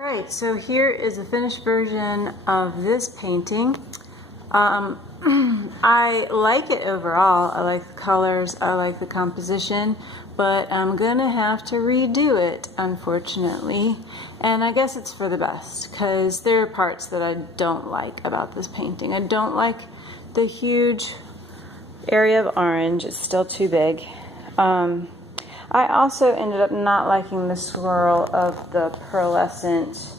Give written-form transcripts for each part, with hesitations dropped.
Alright, so here is a finished version of this painting. I like it overall. I like the colors, I like the composition, but I'm gonna have to redo it, unfortunately. And I guess it's for the best, because there are parts that I don't like about this painting. I don't like the huge area of orange. It's still too big. I also ended up not liking the swirl of the pearlescent,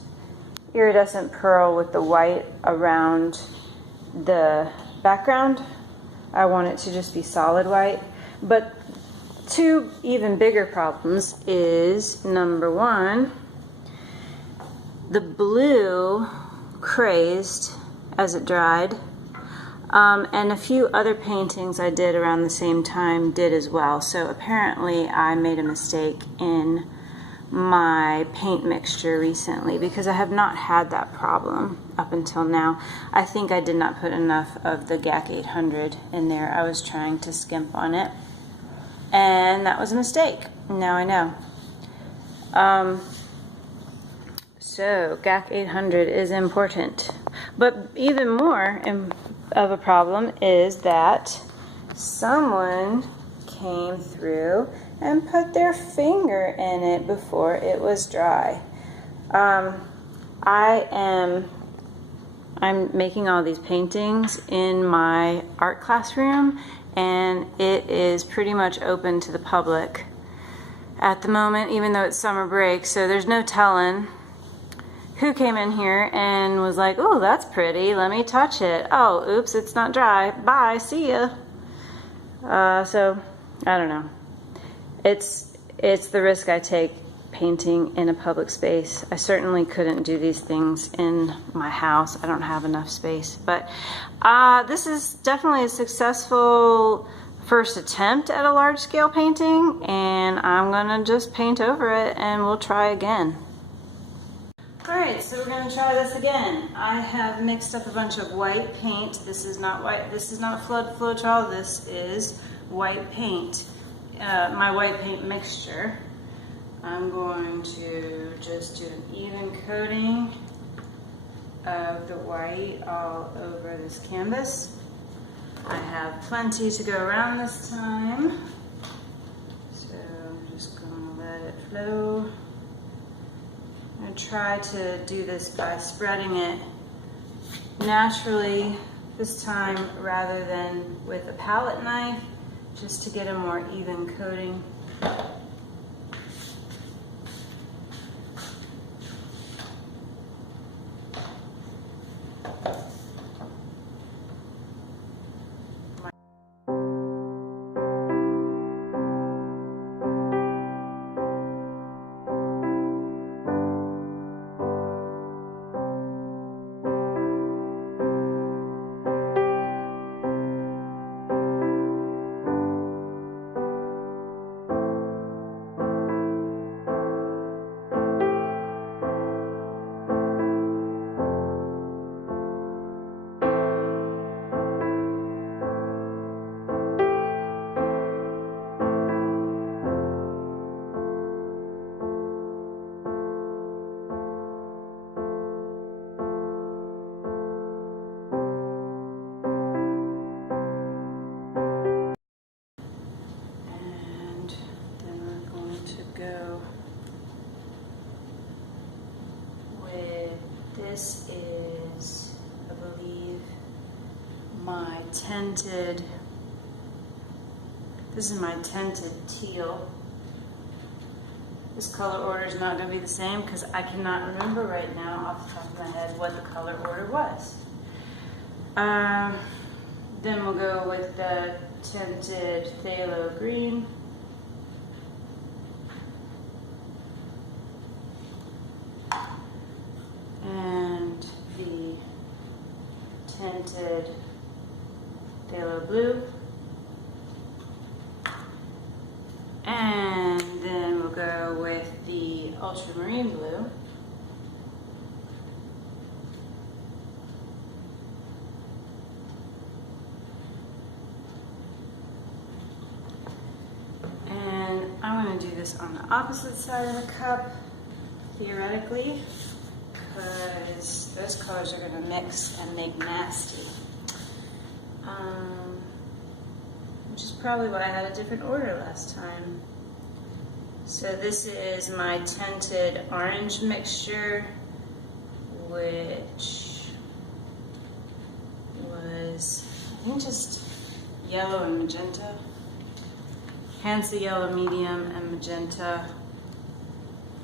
iridescent pearl with the white around the background. I want it to just be solid white. But two even bigger problems is, number one, the blue crazed as it dried. And a few other paintings I did around the same time did as well. So apparently I made a mistake in my paint mixture recently, because I have not had that problem up until now. I think I did not put enough of the GAC 800 in there. I was trying to skimp on it, and that was a mistake. Now I know. So GAC 800 is important. But even more of a problem is that someone came through and put their finger in it before it was dry. I'm making all these paintings in my art classroom, and it is pretty much open to the public at the moment, even though it's summer break, so there's no telling who came in here and was like, oh, that's pretty, let me touch it. Oh, oops, it's not dry. Bye, see ya. So, I don't know. It's the risk I take painting in a public space. I certainly couldn't do these things in my house. I don't have enough space. But this is definitely a successful first attempt at a large-scale painting, and I'm gonna just paint over it and we'll try again. Alright, so we're going to try this again. I have mixed up a bunch of white paint. This is not white. This is not Floetrol. This is white paint. My white paint mixture. I'm going to just do an even coating of the white all over this canvas. I have plenty to go around this time, so I'm just going to let it flow. I try to do this by spreading it naturally this time rather than with a palette knife, just to get a more even coating. This is, I believe, my tinted, this is my tinted teal. This color order is not going to be the same because I cannot remember right now off the top of my head what the color order was. Then we'll go with the tinted Pthalo Green. And the tinted Pthalo Blue. And then we'll go with the Ultramarine Blue. And I'm going to do this on the opposite side of the cup, theoretically. because those colors are going to mix and make nasty. Which is probably why I had a different order last time. So this is my tinted orange mixture, which was, I think, just yellow and magenta. Hansa yellow medium and magenta,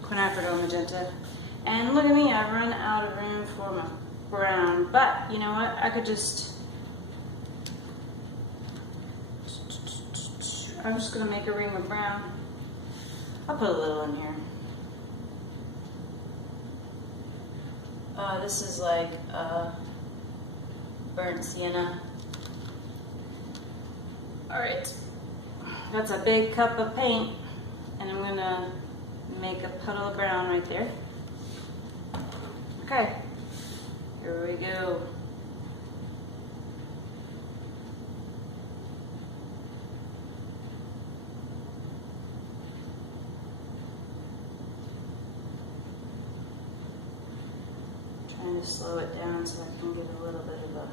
quinacridone magenta. And look at me, I've run out of room for my brown. But you know what, I could just, I'm just gonna make a ring with brown. I'll put a little in here. This is like burnt sienna. All right, that's a big cup of paint, and I'm gonna make a puddle of brown right there. Okay, here we go. Trying to slow it down so I can get a little bit of a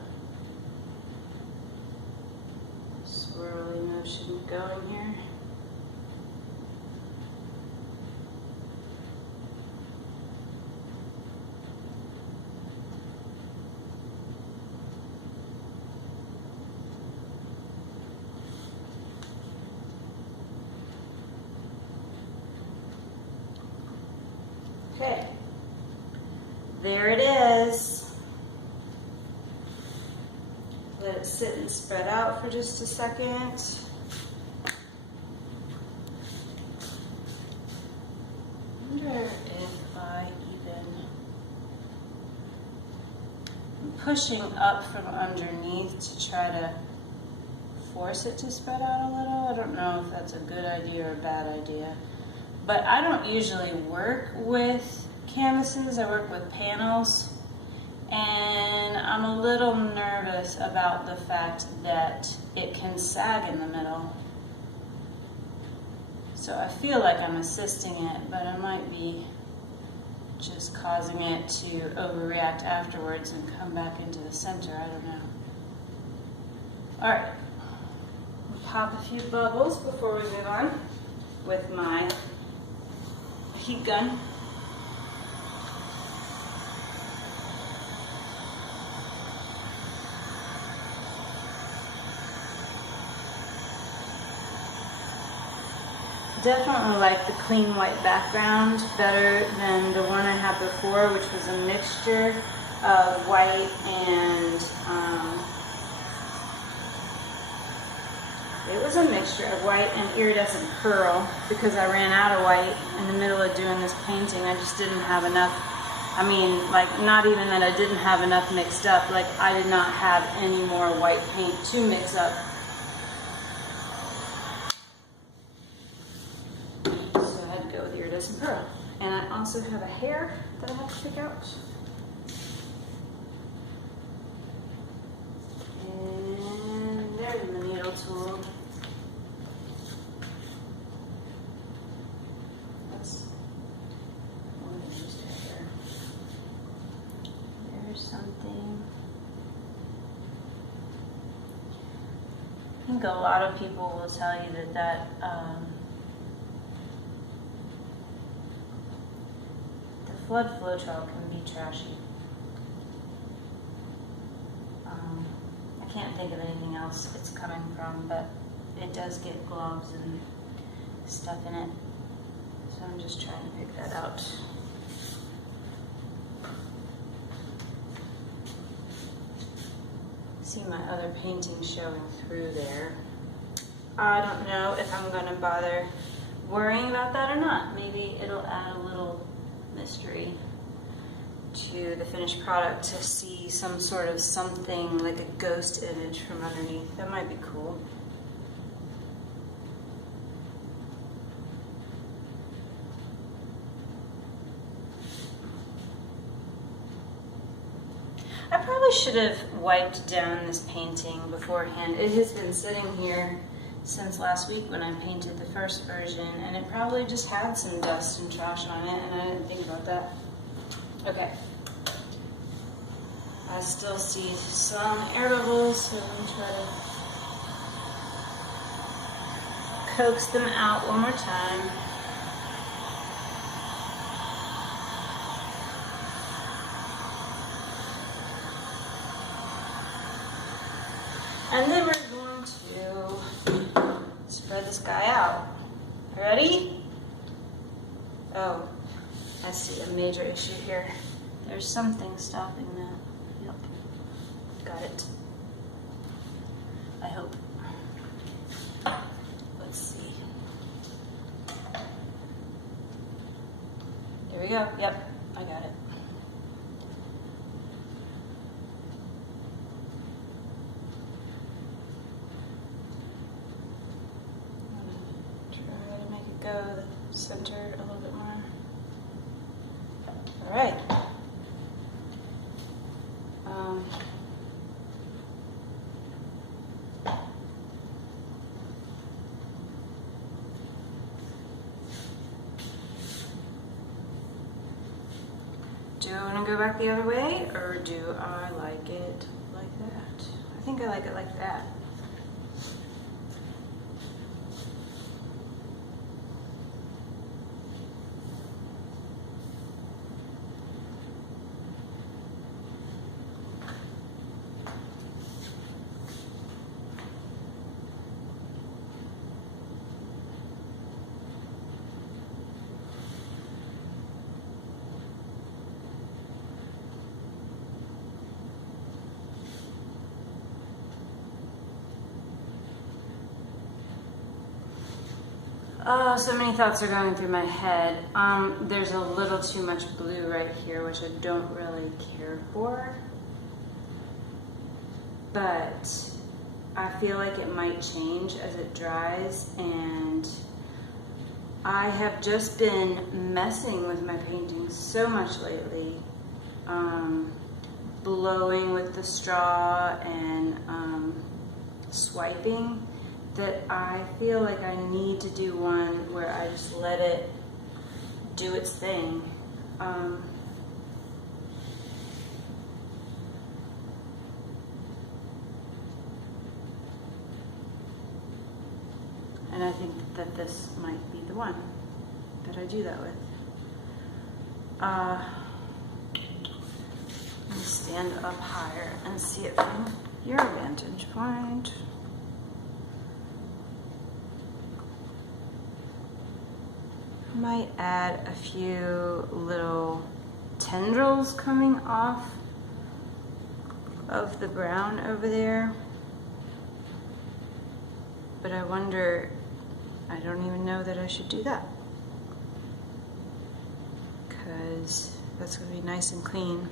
swirly motion going here. Okay, there it is. Let it sit and spread out for just a second. I wonder if I even, I'm pushing up from underneath to try to force it to spread out a little. I don't know if that's a good idea or a bad idea. But I don't usually work with canvases, I work with panels, and I'm a little nervous about the fact that it can sag in the middle. So I feel like I'm assisting it, but I might be just causing it to overreact afterwards and come back into the center, I don't know. All right, we'll pop a few bubbles before we move on with my heat gun. Definitely like the clean white background better than the one I had before, which was a mixture of white and it was a mixture of white and iridescent pearl, because I ran out of white in the middle of doing this painting. I just didn't have enough. I mean, like, not even that I didn't have enough mixed up, like I did not have any more white paint to mix up. So I had to go with iridescent pearl. And I also have a hair that I have to pick out. And there's the needle tool. Something. I think a lot of people will tell you that the Floetrol can be trashy. I can't think of anything else it's coming from, but it does get globs and stuff in it. So I'm just trying to pick that out. See my other painting showing through there. I don't know if I'm going to bother worrying about that or not. Maybe it'll add a little mystery to the finished product to see some sort of something like a ghost image from underneath. That might be cool. I probably should have wiped down this painting beforehand. It has been sitting here since last week when I painted the first version, and it probably just had some dust and trash on it, and I didn't think about that. Okay, I still see some air bubbles, so I'm going to try to coax them out one more time. And then we're going to spread this guy out. Ready? Oh, I see a major issue here. There's something stopping that. Yep. Got it. I hope. Let's see. There we go. Yep, I got it. Try to make it go centered a little bit more. All right. Do I want to go back the other way, or do I like it like that? I think I like it like that. Oh, so many thoughts are going through my head. There's a little too much blue right here, which I don't really care for. But I feel like it might change as it dries, and I have just been messing with my painting so much lately. Blowing with the straw and swiping, that I feel like I need to do one where I just let it do its thing. And I think that this might be the one that I do that with. Let me stand up higher and see it from your vantage point. Might add a few little tendrils coming off of the brown over there. But I wonder, I don't even know that I should do that, because that's going to be nice and clean.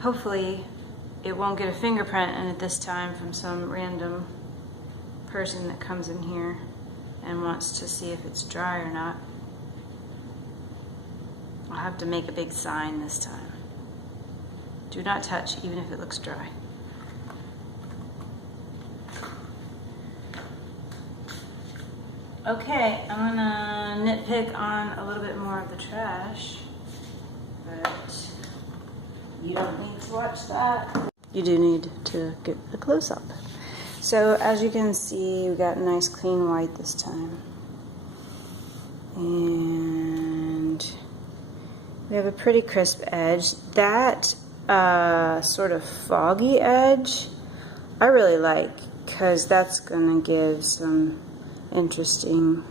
Hopefully it won't get a fingerprint in it this time from some random person that comes in here and wants to see if it's dry or not. I'll have to make a big sign this time. Do not touch, even if it looks dry. Okay, I'm gonna nitpick on a little bit more of the trash, but you don't need to watch that. You do need to get a close-up. So as you can see, we got nice clean white this time. And we have a pretty crisp edge. That sort of foggy edge, I really like, because that's gonna give some interesting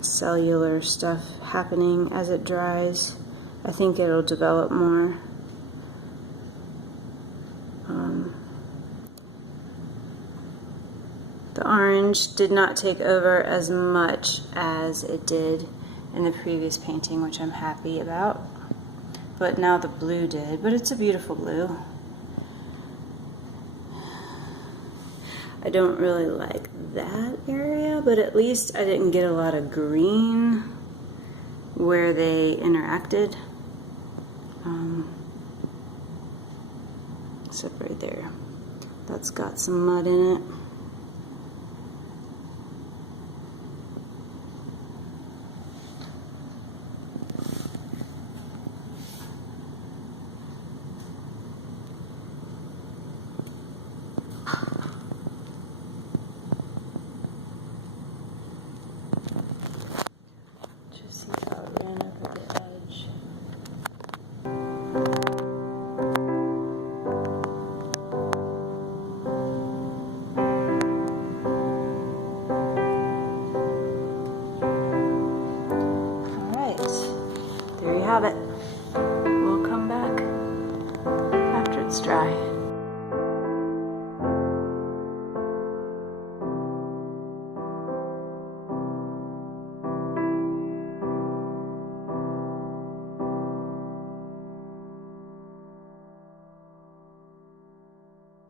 cellular stuff happening as it dries. I think it'll develop more. The orange did not take over as much as it did in the previous painting, which I'm happy about. But now the blue did, but it's a beautiful blue. I don't really like that area, but at least I didn't get a lot of green where they interacted. Except right there. That's got some mud in it.